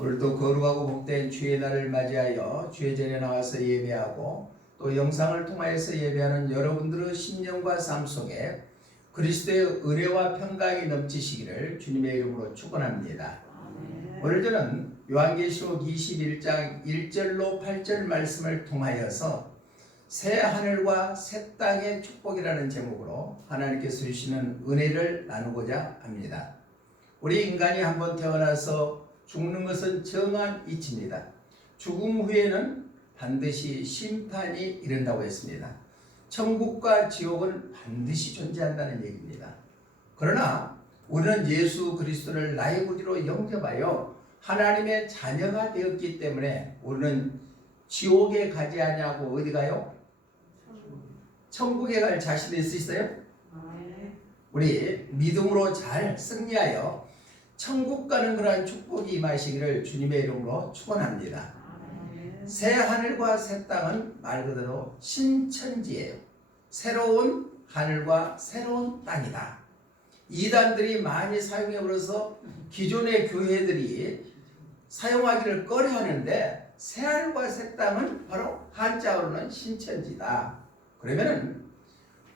오늘도 거룩하고 복된 주의 날을 맞이하여 주의 전에 나와서 예배하고 또 영상을 통하여서 예배하는 여러분들의 심령과 삶 속에 그리스도의 은혜와 평강이 넘치시기를 주님의 이름으로 축원합니다. 오늘 저는 요한계시록 21장 1절로 8절 말씀을 통하여서 새 하늘과 새 땅의 축복이라는 제목으로 하나님께서 주시는 은혜를 나누고자 합니다. 우리 인간이 한번 태어나서 죽는 것은 정한 이치입니다. 죽음 후에는 반드시 심판이 이른다고 했습니다. 천국과 지옥은 반드시 존재한다는 얘기입니다. 그러나 우리는 예수 그리스도를 나의 구주로 영접하여 하나님의 자녀가 되었기 때문에 우리는 지옥에 가지 아니하고 어디 가요? 천국에 갈 자신 있으시어요? 우리 믿음으로 잘 승리하여 천국 가는 그러한 축복이 임하시기를 주님의 이름으로 축원합니다. 새 하늘과 새 땅은 말 그대로 신천지예요. 새로운 하늘과 새로운 땅이다. 이단들이 많이 사용해버려서 기존의 교회들이 사용하기를 꺼려하는데 새 하늘과 새 땅은 바로 한자어로는 신천지다. 그러면은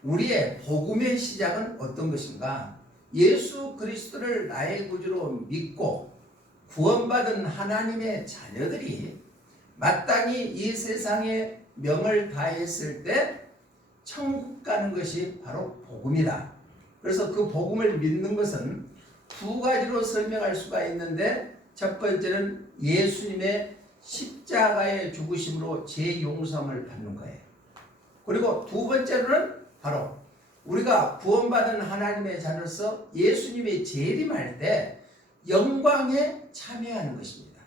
우리의 복음의 시작은 어떤 것인가? 예수 그리스도를 나의 구주로 믿고 구원받은 하나님의 자녀들이 마땅히 이 세상에 명을 다했을 때 천국 가는 것이 바로 복음이다. 그래서 그 복음을 믿는 것은 두 가지로 설명할 수가 있는데, 첫 번째는 예수님의 십자가의 죽으심으로 제 용서함을 받는 거예요. 그리고 두 번째로는 바로 우리가 구원받은 하나님의 자녀로서 예수님이 재림할 때 영광에 참여하는 것입니다.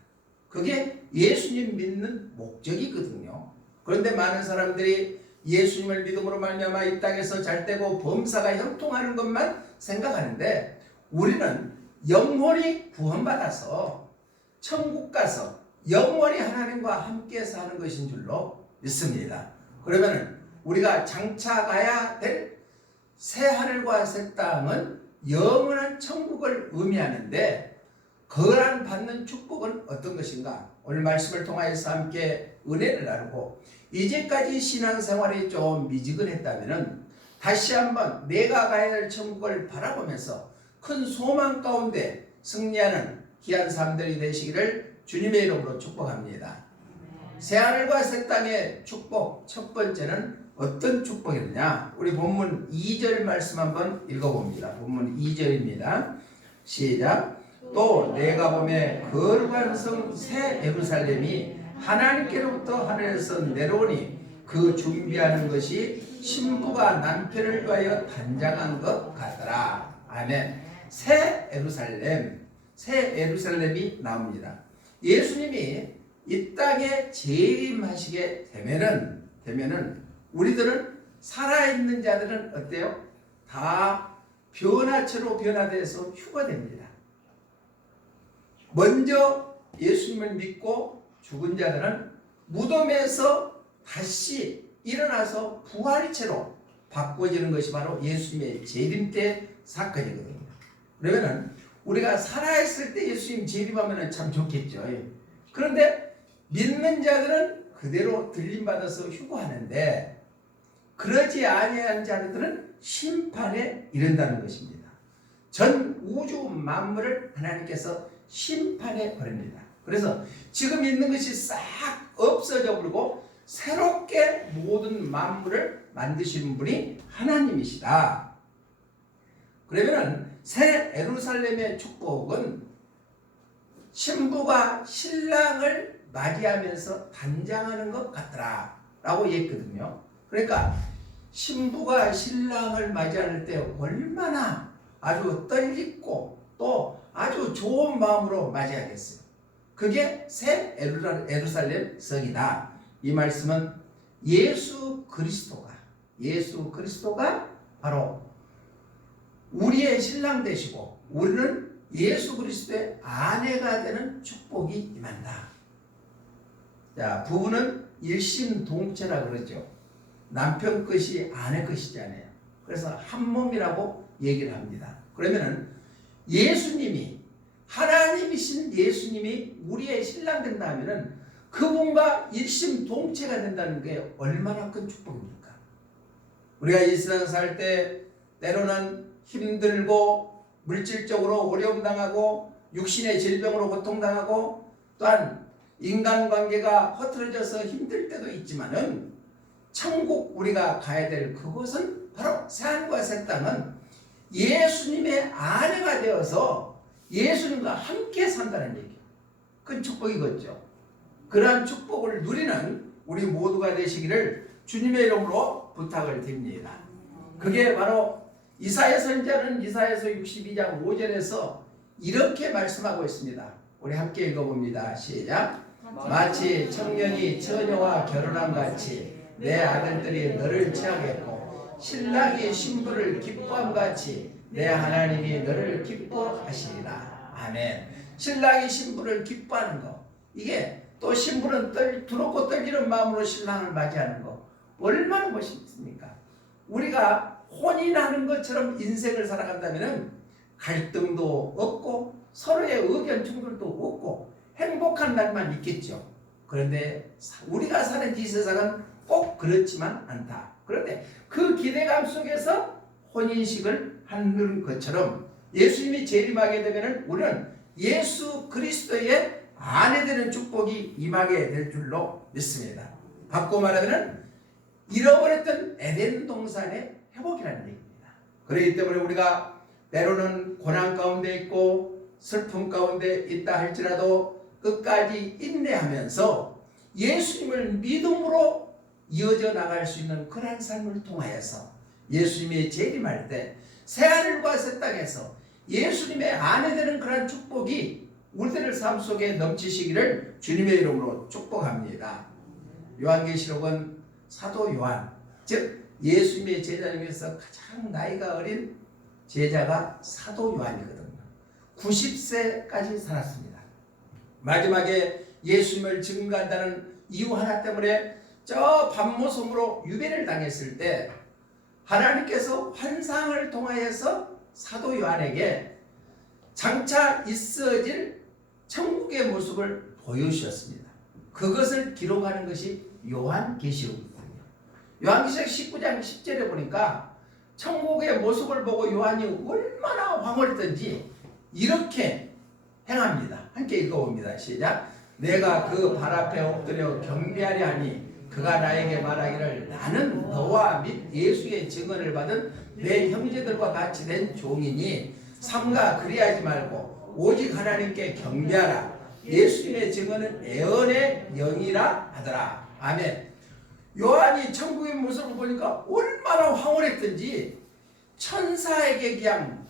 그게 예수님 믿는 목적이거든요. 그런데 많은 사람들이 예수님을 믿음으로 말미암아 이 땅에서 잘되고 범사가 형통하는 것만 생각하는데, 우리는 영원히 구원받아서 천국 가서 영원히 하나님과 함께 사는 것인 줄로 믿습니다. 그러면 우리가 장차 가야 될 새 하늘과 새 땅은 영원한 천국을 의미하는데, 거란 받는 축복은 어떤 것인가? 오늘 말씀을 통하여서 함께 은혜를 나누고, 이제까지 신앙생활이 좀 미지근했다면 다시 한번 내가 가야 할 천국을 바라보면서 큰 소망 가운데 승리하는 귀한 삶들이 되시기를 주님의 이름으로 축복합니다. 새 하늘과 새 땅의 축복, 첫 번째는 어떤 축복이냐? 우리 본문 2절 말씀 한번 읽어봅니다. 본문 2절입니다. 시작. 또 내가 보매 거룩한 성 새 예루살렘이 하나님께로부터 하늘에서 내려오니 그 준비하는 것이 신부가 남편을 위하여 단장한 것 같더라. 아멘. 새 예루살렘, 새 예루살렘이 나옵니다. 예수님이 이 땅에 재림하시게 되면은 우리들은 살아있는 자들은 어때요? 다 변화체로 변화돼서 휴가됩니다. 먼저 예수님을 믿고 죽은 자들은 무덤에서 다시 일어나서 부활체로 바꿔지는 것이 바로 예수님의 재림 때 사건이거든요. 그러면은 우리가 살아있을 때 예수님 재림하면 참 좋겠죠. 그런데 믿는 자들은 그대로 들림받아서 휴거하는데, 그러지 아니한 자들은 심판에 이른다는 것입니다. 전 우주 만물을 하나님께서 심판해 버립니다. 그래서 지금 있는 것이 싹 없어져 버리고 새롭게 모든 만물을 만드시는 분이 하나님이시다. 그러면은 새 예루살렘의 축복은 신부가 신랑을 맞이하면서 단장하는 것 같더라 라고 얘기했거든요. 그러니까 신부가 신랑을 맞이할 때 얼마나 아주 떨리고 또 아주 좋은 마음으로 맞이하겠어요. 그게 새 예루살렘 성이다. 이 말씀은 예수 그리스도가 바로 우리의 신랑 되시고 우리는 예수 그리스도의 아내가 되는 축복이 임한다. 자, 부부는 일심동체라 그러죠. 남편 것이 아내 것이잖아요. 그래서 한 몸이라고 얘기를 합니다. 그러면은 예수님이 하나님이신 예수님이 우리의 신랑 된다 하면은 그분과 일심동체가 된다는 게 얼마나 큰 축복입니까? 우리가 이 세상 살 때 때로는 힘들고 물질적으로 어려움 당하고 육신의 질병으로 고통당하고 또한 인간관계가 허틀어져서 힘들 때도 있지만은 천국 우리가 가야 될 그곳은 바로 새하늘과 새 땅은 예수님의 아내가 되어서 예수님과 함께 산다는 얘기예요. 큰 축복이겠죠. 그러한 축복을 누리는 우리 모두가 되시기를 주님의 이름으로 부탁을 드립니다. 그게 바로 이사야 선지자는 이사야서 62장 5절에서 이렇게 말씀하고 있습니다. 우리 함께 읽어봅니다. 시작. 마치 청년이 처녀와 결혼한 같이 내 아들들이 너를 취하겠고 신랑이 신부를 기뻐함 같이 내 하나님이 너를 기뻐하시리라. 아멘. 신랑이 신부를 기뻐하는 거, 이게 또 신부는 두렵고 떨리는 마음으로 신랑을 맞이하는 거 얼마나 멋있습니까? 우리가 혼인하는 것처럼 인생을 살아간다면 갈등도 없고 서로의 의견 충돌도 없고 행복한 날만 있겠죠. 그런데 우리가 사는 이 세상은 꼭 그렇지만 않다. 그런데 그 기대감 속에서 혼인식을 하는 것처럼 예수님이 재림하게 되면 우리는 예수 그리스도의 아내 되는 축복이 임하게 될 줄로 믿습니다. 바꿔 말하면 잃어버렸던 에덴 동산의 회복이라는 얘기입니다. 그렇기 때문에 우리가 때로는 고난 가운데 있고 슬픔 가운데 있다 할지라도 끝까지 인내하면서 예수님을 믿음으로 이어져 나갈 수 있는 그러한 삶을 통하여서 예수님이 재림할 때 새하늘과 새 땅에서 예수님의 아내 되는 그러한 축복이 우리들 삶 속에 넘치시기를 주님의 이름으로 축복합니다. 요한계시록은 사도 요한, 즉 예수님의 제자 중에서 가장 나이가 어린 제자가 사도 요한이거든요. 90세까지 살았습니다. 마지막에 예수님을 증거한다는 이유 하나 때문에 저 밤모섬으로 유배를 당했을 때 하나님께서 환상을 통하여서 사도 요한에게 장차 있어질 천국의 모습을 보여주셨습니다. 그것을 기록하는 것이 요한계시록이거든요. 요한계시록 19장 10절에 보니까 천국의 모습을 보고 요한이 얼마나 황홀했던지 이렇게 행합니다. 함께 읽어봅니다. 시작. 내가 그 발 앞에 엎드려 경배하려 하니 그가 나에게 말하기를 나는 너와 및 예수의 증언을 받은 내 형제들과 같이 된 종이니 삼가 그리하지 말고 오직 하나님께 경배하라. 예수님의 증언은 애언의 영이라 하더라. 아멘. 요한이 천국의 모습을 보니까 얼마나 황홀했던지 천사에게 그냥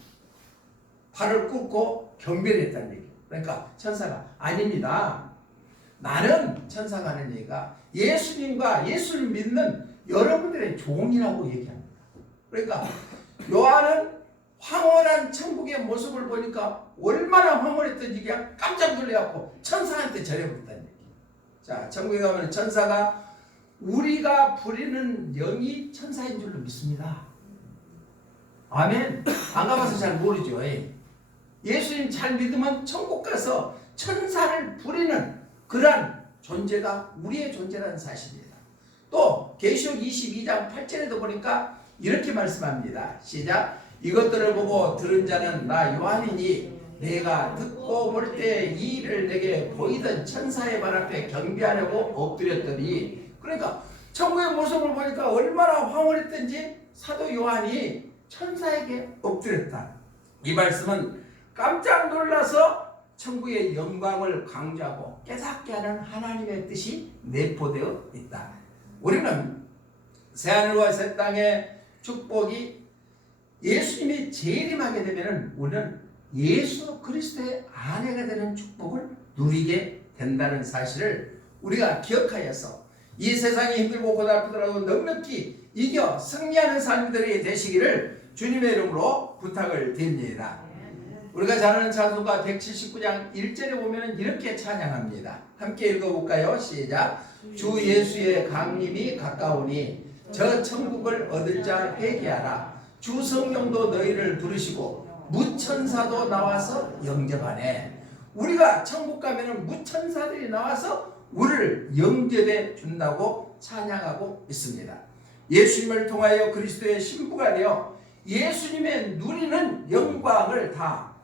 발을 꿇고 경배를 했다는 얘기예요. 그러니까 천사가 아닙니다. 나는 천사가 하는 얘기가 예수님과 예수를 믿는 여러분들의 종이라고 얘기합니다. 그러니까 요한은 황홀한 천국의 모습을 보니까 얼마나 황홀했던지 그냥 깜짝 놀래갖고 천사한테 절해버렸다는 얘기. 자, 천국에 가면 천사가 우리가 부리는 영이 천사인 줄로 믿습니다. 아멘. 안 가봐서 잘 모르죠. 예수님 잘 믿으면 천국 가서 천사를 부리는 그러한 존재가 우리의 존재라는 사실입니다. 또 계시록 22장 8절에도 보니까 이렇게 말씀합니다. 시작. 이것들을 보고 들은 자는 나 요한이니 내가 듣고 볼 때 이 일을 내게 보이던 천사의 발 앞에 경배하려고 엎드렸더니, 그러니까 천국의 모습을 보니까 얼마나 황홀했던지 사도 요한이 천사에게 엎드렸다. 이 말씀은 깜짝 놀라서 천국의 영광을 강조하고 깨닫게 하는 하나님의 뜻이 내포되어 있다. 우리는 새하늘과 새 땅의 축복이 예수님이 재림하게 되면 우리는 예수 그리스도의 아내가 되는 축복을 누리게 된다는 사실을 우리가 기억하여서 이 세상이 힘들고 고달프더라도 넉넉히 이겨 승리하는 삶들이 되시기를 주님의 이름으로 부탁을 드립니다. 우리가 잘 아는 찬송가 179장 1절에 보면 이렇게 찬양합니다. 함께 읽어볼까요? 시작. 주 예수의 강림이 가까우니 저 천국을 얻을 자 회개하라. 주 성령도 너희를 부르시고 무천사도 나와서 영접하네. 우리가 천국 가면은 무천사들이 나와서 우리를 영접해 준다고 찬양하고 있습니다. 예수님을 통하여 그리스도의 신부가 되어 예수님의 누리는 영광을 다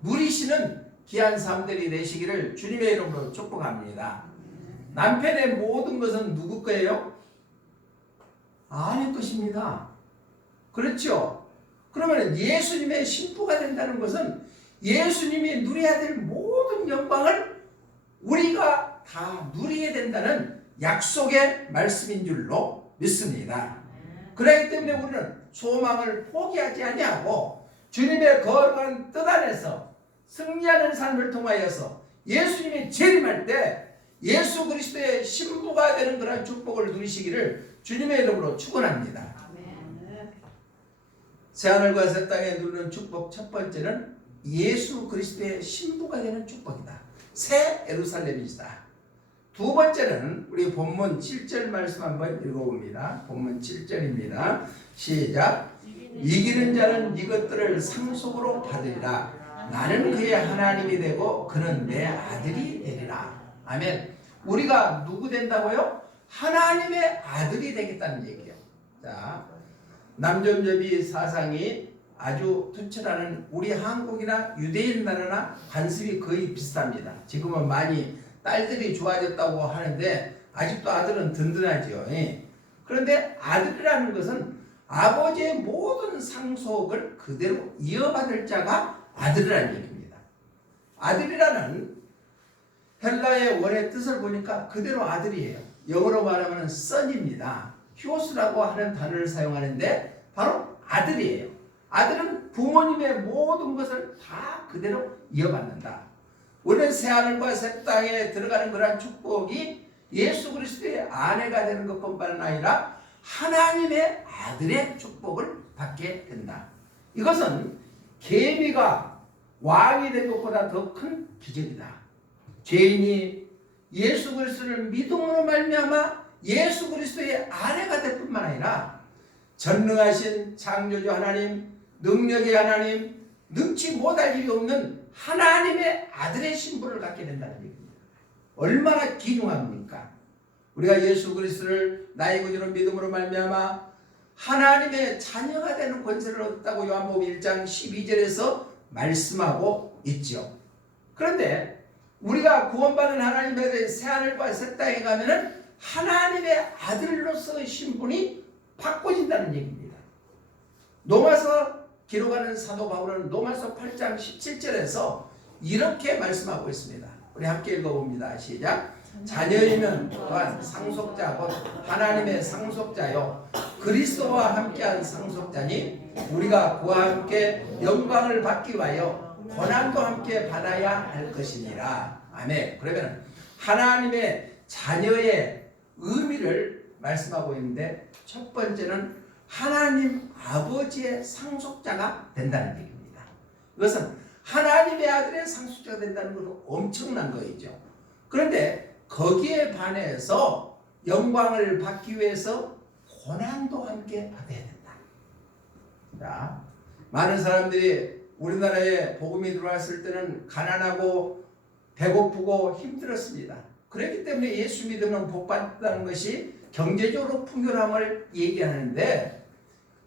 누리시는 귀한 삶들이 되시기를 주님의 이름으로 축복합니다. 남편의 모든 것은 누구 거예요? 아내 것입니다. 그렇죠? 그러면 예수님의 신부가 된다는 것은 예수님이 누려야 될 모든 영광을 우리가 다 누리게 된다는 약속의 말씀인 줄로 믿습니다. 그렇기 때문에 우리는 소망을 포기하지 아니하고 주님의 거룩한 뜻 안에서 승리하는 삶을 통하여서 예수님이 재림할 때 예수 그리스도의 신부가 되는 그런 축복을 누리시기를 주님의 이름으로 축원합니다. 새하늘과 새 땅에 누리는 축복 첫 번째는 예수 그리스도의 신부가 되는 축복이다. 새 예루살렘이다. 두 번째는 우리 본문 7절 말씀 한번 읽어봅니다. 본문 7절입니다. 시작. 이기는 자는 이것들을 상속으로 받으리라. 나는 그의 하나님이 되고 그는 내 아들이 되리라. 아멘. 우리가 누구 된다고요? 하나님의 아들이 되겠다는 얘기예요. 자, 남존여비 사상이 아주 투철하는 우리 한국이나 유대인 나라나 관습이 거의 비슷합니다. 지금은 많이 딸들이 좋아졌다고 하는데 아직도 아들은 든든하죠. 그런데 아들이라는 것은 아버지의 모든 상속을 그대로 이어받을 자가 아들이라는 얘기입니다. 아들이라는 헬라의 원의 뜻을 보니까 그대로 아들이에요. 영어로 말하면 son입니다. 휴스라고 하는 단어를 사용하는데 바로 아들이에요. 아들은 부모님의 모든 것을 다 그대로 이어받는다. 우리는 새하늘과 새 땅에 들어가는 그러한 축복이 예수 그리스도의 아내가 되는 것뿐만 아니라 하나님의 아들의 축복을 받게 된다. 이것은 계미가 왕이 된 것보다 더 큰 기적이다. 죄인이 예수 그리스도를 믿음으로 말미암아 예수 그리스도의 아내가 될 뿐만 아니라 전능하신 창조주 하나님, 능력의 하나님, 능치 못할 일이 없는 하나님의 아들의 신분을 갖게 된다는 얘기입니다. 얼마나 귀중합니까? 우리가 예수 그리스도를 나의 구주로 믿음으로 말미암아 하나님의 자녀가 되는 권세를 얻었다고 요한복음 1장 12절에서 말씀하고 있죠. 그런데 우리가 구원받은 하나님의 새하늘과 새 땅에 가면은 하나님의 아들로서의 신분이 바꿔진다는 얘기입니다. 로마서 기록하는 사도 바울은 로마서 8장 17절에서 이렇게 말씀하고 있습니다. 우리 함께 읽어봅니다. 시작. 자녀이면 또한 상속자 곧 하나님의 상속자요 그리스도와 함께한 상속자니 우리가 그와 함께 영광을 받기 위하여 고난도 함께 받아야 할 것이니라. 아멘. 그러면 하나님의 자녀의 의미를 말씀하고 있는데 첫 번째는 하나님 아버지의 상속자가 된다는 얘기입니다. 이것은 하나님의 아들의 상속자가 된다는 것은 엄청난 거이죠. 그런데 거기에 반해서 영광을 받기 위해서 고난도 함께 받아야 된다. 자, 많은 사람들이 우리나라에 복음이 들어왔을 때는 가난하고 배고프고 힘들었습니다. 그렇기 때문에 예수 믿으면 복 받는다는 것이 경제적으로 풍요함을 얘기하는데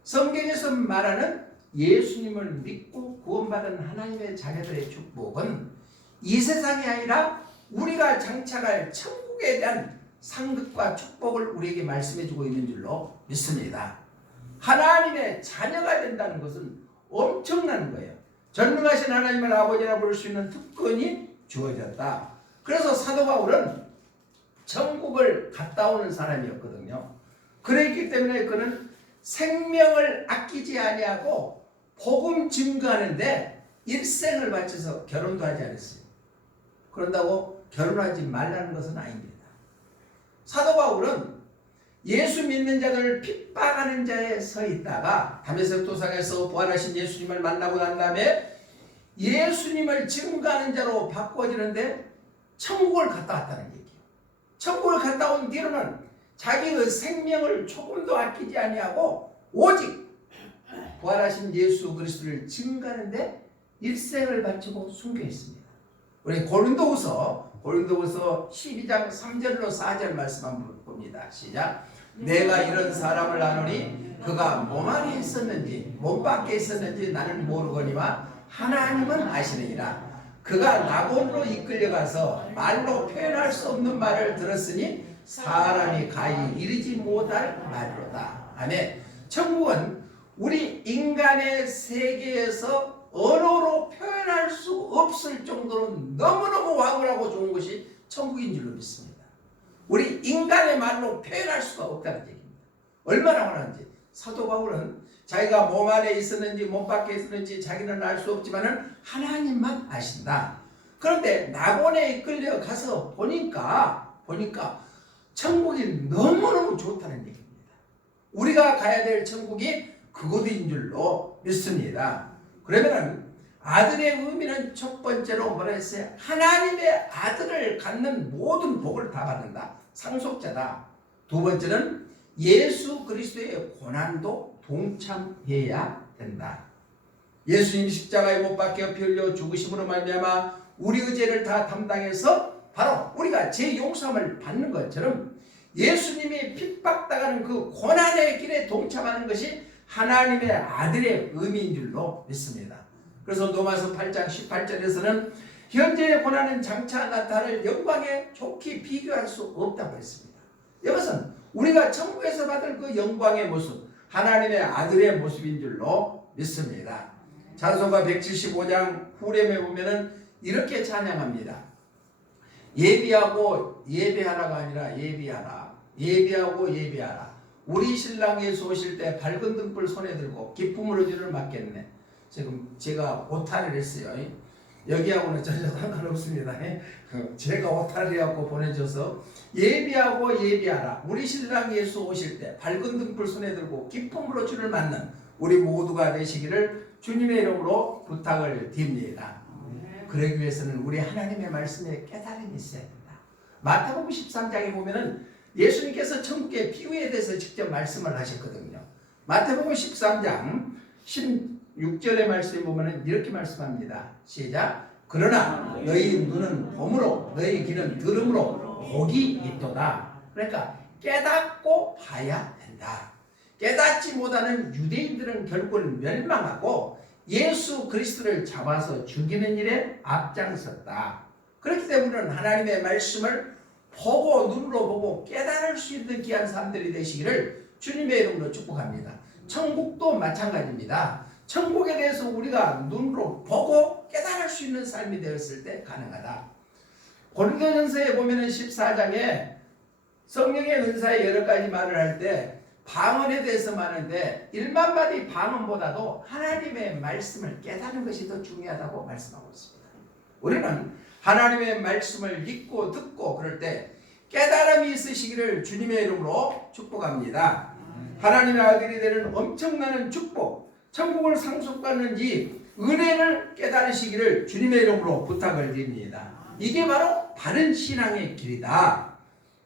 성경에서 말하는 예수님을 믿고 구원받은 하나님의 자녀들의 축복은 이 세상이 아니라 우리가 장착할 천국에 대한 상급과 축복을 우리에게 말씀해주고 있는 줄로 믿습니다. 하나님의 자녀가 된다는 것은 엄청난 거예요. 전능하신 하나님을 아버지라 부를 수 있는 특권이 주어졌다. 그래서 사도 바울은 천국을 갔다 오는 사람이었거든요. 그랬기 때문에 그는 생명을 아끼지 아니하고 복음 증거하는데 일생을 바쳐서 결혼도 하지 않았어요. 그런다고 결혼하지 말라는 것은 아닙니다. 사도 바울은 예수 믿는 자들을 핍박하는 자에 서 있다가 다메섹 도상에서 부활하신 예수님을 만나고 난 다음에 예수님을 증거하는 자로 바꿔지는데 천국을 갔다 왔다는 얘기예요. 천국을 갔다 온 뒤로는 자기의 생명을 조금도 아끼지 아니하고 오직 부활하신 예수 그리스도를 증거하는데 일생을 바치고 순교했습니다. 우리 고린도후서 12장 3절로 4절 말씀 한번 봅니다. 시작. 내가 이런 사람을 아노니 그가 몸 안에 있었는지 몸 밖에 있었는지 나는 모르거니와 하나님은 아시느니라. 그가 낙원으로 이끌려가서 말로 표현할 수 없는 말을 들었으니 사람이 가히 이르지 못할 말이로다. 아멘. 천국은 우리 인간의 세계에서 언어로 표현할 수 없을 정도로 너무너무 왕울하고 좋은 것이 천국인 줄로 믿습니다. 우리 인간의 말로 표현할 수가 없다는 얘기입니다. 얼마나 원하는지. 사도 바울은 자기가 몸 안에 있었는지 몸 밖에 있었는지 자기는 알 수 없지만은 하나님만 아신다. 그런데 낙원에 이끌려 가서 보니까 천국이 너무너무 좋다는 얘기입니다. 우리가 가야 될 천국이 그곳인 줄로 믿습니다. 그러면은 아들의 의미는 첫 번째로 뭐라 했어요? 하나님의 아들을 갖는 모든 복을 다 받는다. 상속자다. 두 번째는 예수 그리스도의 고난도 동참해야 된다. 예수님 십자가에 못 박혀 피 흘려 죽으심으로 말미암아 우리의 죄를 다 담당해서 바로 우리가 죄 용서함을 받는 것처럼 예수님이 핍박당하는 그 고난의 길에 동참하는 것이 하나님의 아들의 의미인 줄로 믿습니다. 그래서 로마서 8장 18절에서는 현재의 고난은 장차 나타날 영광에 좋게 비교할 수 없다고 했습니다. 이것은 우리가 천국에서 받을 그 영광의 모습, 하나님의 아들의 모습인 줄로 믿습니다. 찬송가 175장 후렴에 보면은 이렇게 찬양합니다. 예비하고 예배하라가 아니라 예비하라. 예비하고 예배하라. 우리 신랑 예수 오실 때 밝은 등불 손에 들고 기쁨으로 주를 맞겠네. 지금 제가 오타를 했어요. 여기하고는 전혀 상관없습니다. 제가 오타를 해갖고 보내줘서 예비하고 예비하라. 우리 신랑 예수 오실 때 밝은 등불 손에 들고 기쁨으로 주를 맞는 우리 모두가 되시기를 주님의 이름으로 부탁을 드립니다. 그러기 위해서는 우리 하나님의 말씀에 깨달음이 있어야 된다. 마태복음 13장에 보면은 예수님께서 천국의 비유에 대해서 직접 말씀을 하셨거든요. 마태복음 13장 16절의 말씀에 보면은 이렇게 말씀합니다. 시작. 그러나 너희 눈은 봄으로 너희 귀는 들음으로 복이 있도다. 그러니까 깨닫고 봐야 된다. 깨닫지 못하는 유대인들은 결국은 멸망하고 예수 그리스도를 잡아서 죽이는 일에 앞장섰다. 그렇기 때문에 하나님의 말씀을 보고 눈으로 보고 깨달을 수 있는 귀한 사람들이 되시기를 주님의 이름으로 축복합니다. 천국도 마찬가지입니다. 천국에 대해서 우리가 눈으로 보고 깨달을 수 있는 삶이 되었을 때 가능하다. 고린도전서에 보면은 14장에 성령의 은사의 여러 가지 말을 할 때 방언에 대해서 말하는데 1만 마디 방언보다도 하나님의 말씀을 깨닫는 것이 더 중요하다고 말씀하고 있습니다. 우리는 하나님의 말씀을 믿고 듣고 그럴 때 깨달음이 있으시기를 주님의 이름으로 축복합니다. 하나님의 아들이 되는 엄청난 축복, 천국을 상속받는 이 은혜를 깨달으시기를 주님의 이름으로 부탁을 드립니다. 이게 바로 바른 신앙의 길이다.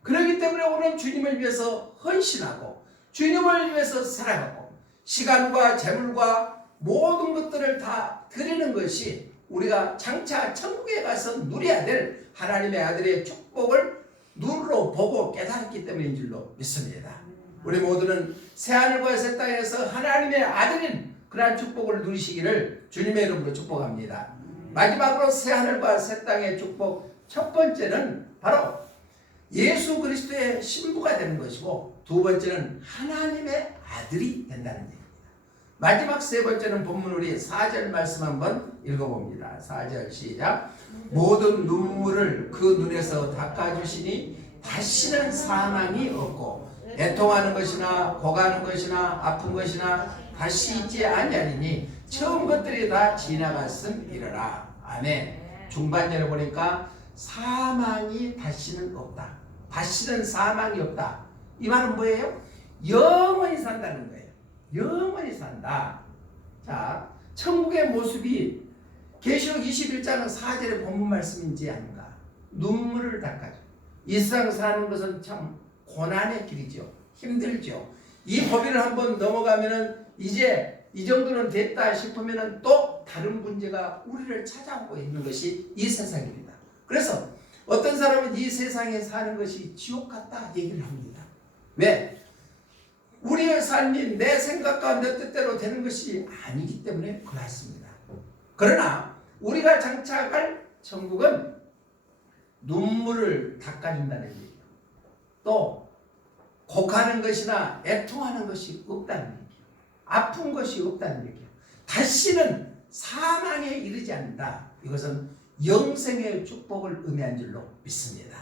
그렇기 때문에 우리는 주님을 위해서 헌신하고 주님을 위해서 살아가고 시간과 재물과 모든 것들을 다 드리는 것이 우리가 장차 천국에 가서 누려야 될 하나님의 아들의 축복을 눈으로 보고 깨달았기 때문인 줄로 믿습니다. 우리 모두는 새하늘과 새 땅에서 하나님의 아들인 그러한 축복을 누리시기를 주님의 이름으로 축복합니다. 마지막으로 새하늘과 새 땅의 축복 첫 번째는 바로 예수 그리스도의 신부가 되는 것이고 두 번째는 하나님의 아들이 된다는 얘기입니다. 마지막 세 번째는 본문 우리 4절 말씀 한번 읽어봅니다. 4절 시작. 모든 눈물을 그 눈에서 닦아주시니 다시는 사망이 없고 애통하는 것이나 고가는 것이나 아픈 것이나 다시 있지 아니하리니 처음 것들이 다 지나갔음이러라. 아멘. 중반절에 보니까 사망이 다시는 없다. 다시는 사망이 없다. 이 말은 뭐예요? 영원히 산다는 거예요. 영원히 산다. 자, 천국의 모습이 계시록 21장 4절의 본문 말씀인지 아닌가? 눈물을 닦아줘. 이 세상 사는 것은 참 고난의 길이죠. 힘들죠. 이 법인을 한번 넘어가면은 이제 이 정도는 됐다 싶으면은 또 다른 문제가 우리를 찾아오고 있는 것이 이 세상입니다. 그래서 어떤 사람은 이 세상에 사는 것이 지옥 같다 얘기를 합니다. 왜? 우리의 삶이 내 생각과 내 뜻대로 되는 것이 아니기 때문에 그렇습니다. 그러나 우리가 장착할 천국은 눈물을 닦아준다는 얘기예요. 또 곡하는 것이나 애통하는 것이 없다는 얘기예요. 아픈 것이 없다는 얘기예요. 다시는 사망에 이르지 않는다. 이것은 영생의 축복을 의미한 줄로 믿습니다.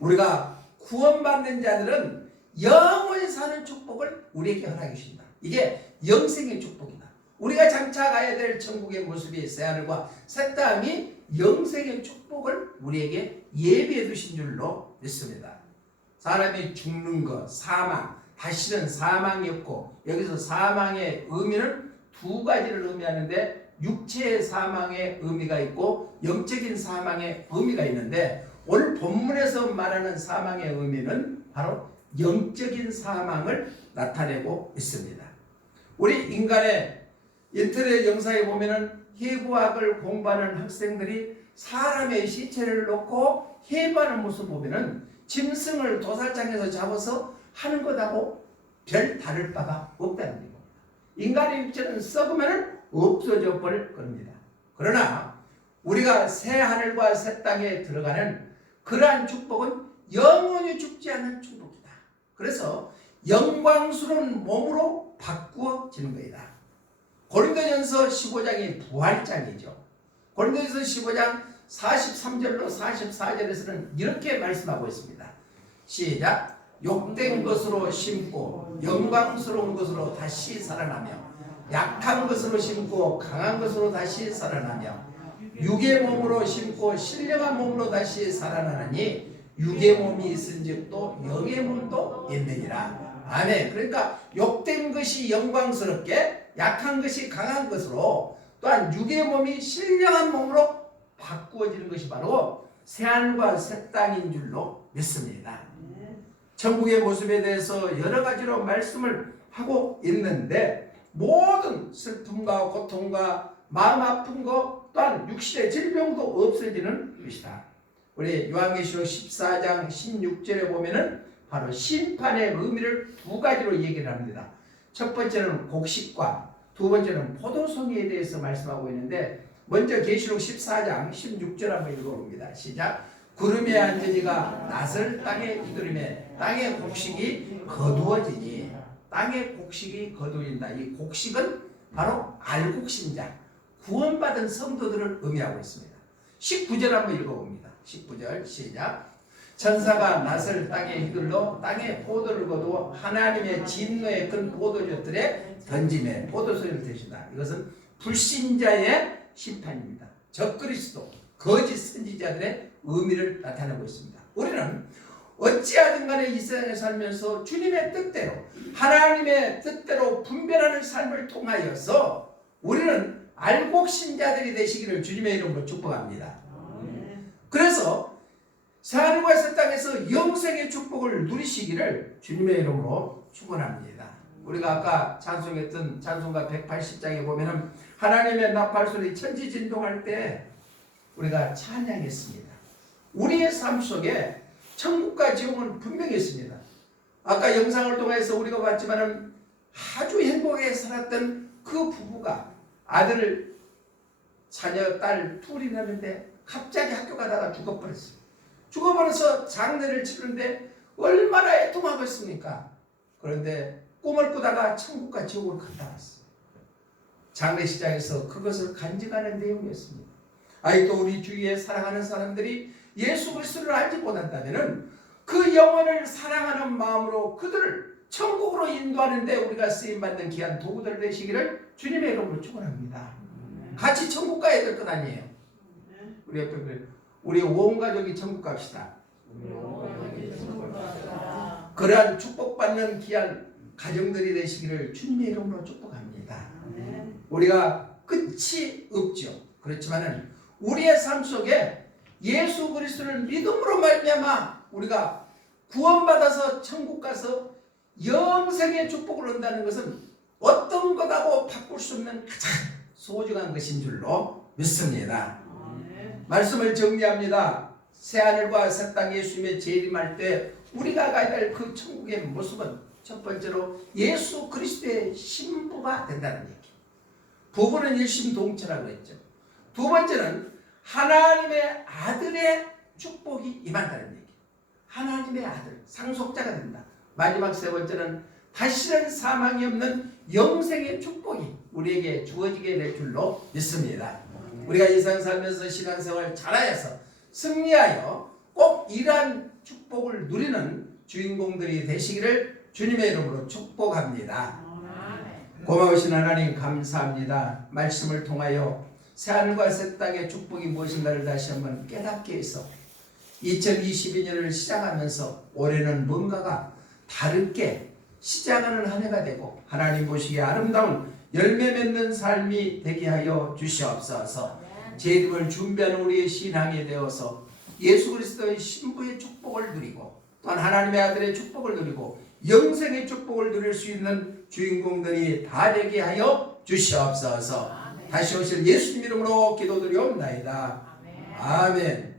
우리가 구원받는 자들은 영원히 사는 축복을 우리에게 허락해 주신다. 이게 영생의 축복이다. 우리가 장차 가야 될 천국의 모습이 새하늘과 새 땅이 영생의 축복을 우리에게 예비해 두신 줄로 믿습니다. 사람이 죽는 것, 사망, 다시는 사망이 없고, 여기서 사망의 의미는 두 가지를 의미하는데 육체의 사망의 의미가 있고 영적인 사망의 의미가 있는데, 오늘 본문에서 말하는 사망의 의미는 바로 영적인 사망을 나타내고 있습니다. 우리 인간의 인터넷 영상에 보면은 해부학을 공부하는 학생들이 사람의 시체를 놓고 해부하는 모습 보면은 짐승을 도살장에서 잡아서 하는 것하고 별 다를 바가 없다는 겁니다. 인간의 육체는 썩으면 없어져 버릴 겁니다. 그러나 우리가 새 하늘과 새 땅에 들어가는 그러한 축복은 영원히 죽지 않는 축복이다. 그래서 영광스러운 몸으로 바꾸어지는 것이다. 고린도전서 15장이 부활장이죠. 고린도전서 15장 43절로 44절에서는 이렇게 말씀하고 있습니다. 시작. 욕된 것으로 심고 영광스러운 것으로 다시 살아나며, 약한 것으로 심고 강한 것으로 다시 살아나며, 육의 몸으로 심고 신령한 몸으로 다시 살아나느니 육의 몸이 있은즉 또 영의 몸도 있느니라. 아멘. 그러니까 욕된 것이 영광스럽게, 약한 것이 강한 것으로, 또한 육의 몸이 신령한 몸으로 바꾸어지는 것이 바로 새하늘과 새 땅인 줄로 믿습니다. 천국의 모습에 대해서 여러 가지로 말씀을 하고 있는데, 모든 슬픔과 고통과 마음 아픈 것, 또한 육신의 질병도 없어지는 것이다. 우리 요한계시록 14장 16절에 보면은 바로 심판의 의미를 두 가지로 얘기를 합니다. 첫 번째는 곡식과 두 번째는 포도송이에 대해서 말씀하고 있는데, 먼저 계시록 14장 16절 한번 읽어봅니다. 시작. 구름에 앉은 이가 낫을 땅에 이두르매 땅의 곡식이 거두어지니. 땅의 곡식이 거두어진다. 이 곡식은 바로 알곡신자, 구원받은 성도들을 의미하고 있습니다. 19절 한번 읽어봅니다. 19절 시작. 천사가 낫을 땅에 휘둘러 땅에 포도를 거두어 하나님의 진노의 큰 포도주들에 던짐에 포도소리를 드신다. 이것은 불신자의 심판입니다. 적그리스도, 거짓 선지자들의 의미를 나타내고 있습니다. 우리는 어찌하든 간에 이 세상에 살면서 주님의 뜻대로, 하나님의 뜻대로 분별하는 삶을 통하여서 우리는 알곡신자들이 되시기를 주님의 이름으로 축복합니다. 그래서 새하늘과 새 땅에서 영생의 축복을 누리시기를 주님의 이름으로 축원합니다. 우리가 아까 찬송했던 찬송가 180장에 보면은 하나님의 나팔소리 천지진동할 때 우리가 찬양했습니다. 우리의 삶 속에 천국과 지옥은 분명히 있습니다. 아까 영상을 통해서 우리가 봤지만은 아주 행복하게 살았던 그 부부가 아들, 자녀, 딸 둘이 낳는데 갑자기 학교 가다가 죽어버렸어요. 죽어버려서 장례를 치르는데 얼마나 애통하겠습니까? 그런데 꿈을 꾸다가 천국과 지옥을 갔다 왔어요. 장례식장에서 그것을 간증하는 내용이었습니다. 아직도 우리 주위에 사랑하는 사람들이 예수 그리스도를 알지 못한다면 그 영혼을 사랑하는 마음으로 그들을 천국으로 인도하는 데 우리가 쓰임받는 귀한 도구들 되시기를 주님의 이름으로 축원합니다. 같이 천국 가야 될 것 아니에요. 우리 옆에 우리 온 가족이 천국 갑시다. 그러한 축복받는 귀한 가정들이 되시기를 주님의 이름으로 축복합니다. 우리가 끝이 없죠. 그렇지만은 우리의 삶 속에 예수 그리스도를 믿음으로 말미암아 우리가 구원받아서 천국 가서 영생의 축복을 얻는다는 것은 어떤 것하고 바꿀 수 없는 가장 소중한 것인 줄로 믿습니다. 말씀을 정리합니다. 새하늘과 새 땅 예수님의 재림할 때 우리가 가야 될 그 천국의 모습은 첫 번째로 예수 그리스도의 신부가 된다는 얘기. 부부는 일심동체라고 했죠. 두 번째는 하나님의 아들의 축복이 임한다는 얘기. 하나님의 아들, 상속자가 된다. 마지막 세 번째는 다시는 사망이 없는 영생의 축복이 우리에게 주어지게 될 줄로 믿습니다. 우리가 이 세상 살면서 신앙생활 잘하여서 승리하여 꼭 이러한 축복을 누리는 주인공들이 되시기를 주님의 이름으로 축복합니다. 고마우신 하나님 감사합니다. 말씀을 통하여 새하늘과 새 땅의 축복이 무엇인가를 다시 한번 깨닫게 해서 2022년을 시작하면서 올해는 뭔가가 다르게 시작하는 한 해가 되고 하나님 보시기에 아름다운 열매 맺는 삶이 되게 하여 주시옵소서. 재림을 준비하는 우리의 신앙이 되어서 예수 그리스도의 신부의 축복을 누리고 또한 하나님의 아들의 축복을 누리고 영생의 축복을 누릴 수 있는 주인공들이 다 되게 하여 주시옵소서. 다시 오실 예수님 이름으로 기도드리옵나이다. 아멘.